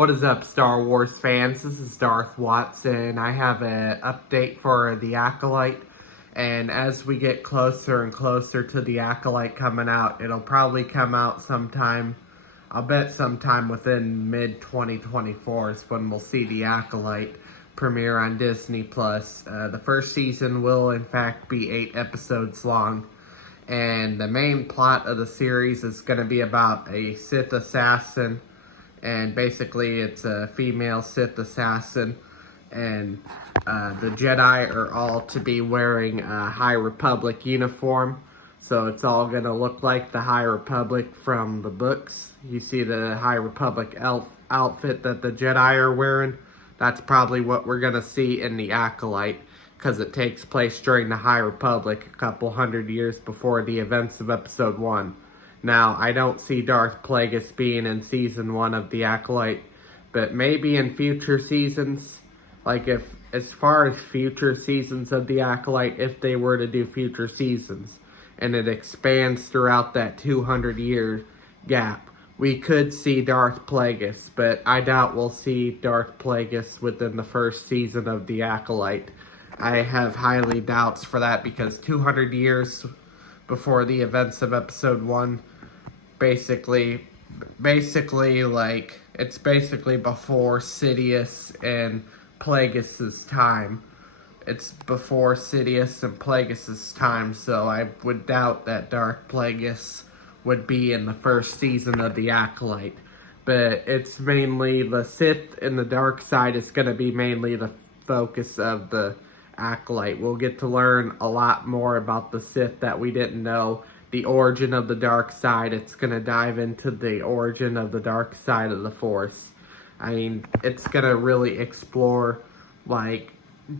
What is up, Star Wars fans? This is Darth Watson. I have an update for the Acolyte, and as we get closer and closer to the Acolyte coming out, it'll probably come out sometime, I'll bet sometime within mid-2024 is when we'll see the Acolyte premiere on Disney+. The first season will, in fact, be 8 episodes long, and the main plot of the series is going to be about a Sith assassin. And basically, it's a female Sith assassin, and the Jedi are all to be wearing a High Republic uniform. So it's all going to look like the High Republic from the books. You see the High Republic outfit that the Jedi are wearing. That's probably what we're going to see in the Acolyte, because it takes place during the High Republic, a couple hundred years before the events of Episode 1. Now, I don't see Darth Plagueis being in Season 1 of The Acolyte, but maybe in future seasons, like as far as future seasons of The Acolyte, if they were to do future seasons, and it expands throughout that 200-year gap, we could see Darth Plagueis, but I doubt we'll see Darth Plagueis within the first season of The Acolyte. I have highly doubts for that, because 200 years before the events of Episode 1, basically it's basically before Sidious and Plagueis' time. It's before Sidious and Plagueis' time, so I would doubt that Darth Plagueis would be in the first season of The Acolyte. But it's mainly the Sith and the dark side is going to be mainly the focus of the Acolyte. We'll get to learn a lot more about the Sith that we didn't know. The origin of the dark side. It's going to dive into the origin of the dark side of the Force. I mean, it's going to really explore, like,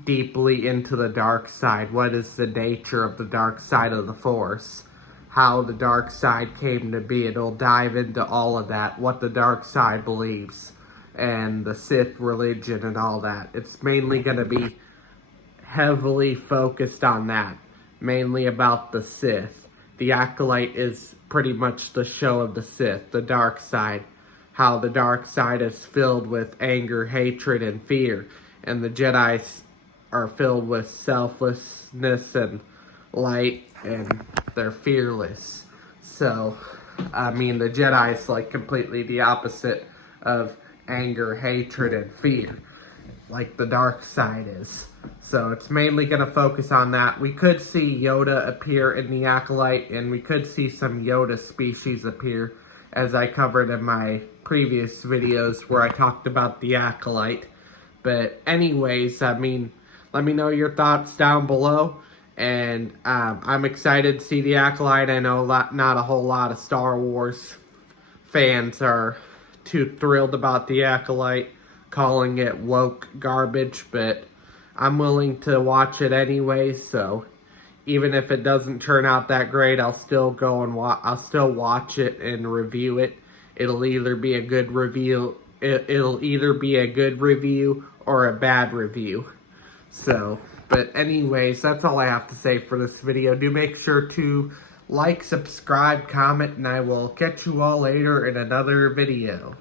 deeply into the dark side. What is the nature of the dark side of the Force? How the dark side came to be. It'll dive into all of that. What the dark side believes. And the Sith religion and all that. It's mainly going to be heavily focused on that, mainly about the Sith. The Acolyte is pretty much the show of the Sith, the dark side, how the dark side is filled with anger, hatred, and fear, and the Jedi are filled with selflessness and light, and they're fearless. So, I mean, the Jedi is like completely the opposite of anger, hatred, and fear, like the dark side is. So it's mainly going to focus on that. We could see Yoda appear in the Acolyte, and we could see some Yoda species appear, as I covered in my previous videos where I talked about the Acolyte. But anyways, I mean, let me know your thoughts down below. And I'm excited to see the Acolyte. I know not a whole lot of Star Wars fans are too thrilled about the Acolyte, calling it woke garbage, but I'm willing to watch it anyway, so even if it doesn't turn out that great, I'll still go and I'll still watch it and review it. It'll either be a good review, it'll either be a good review or a bad review. So, but anyways, that's all I have to say for this video. Do make sure to like, subscribe, comment, and I will catch you all later in another video.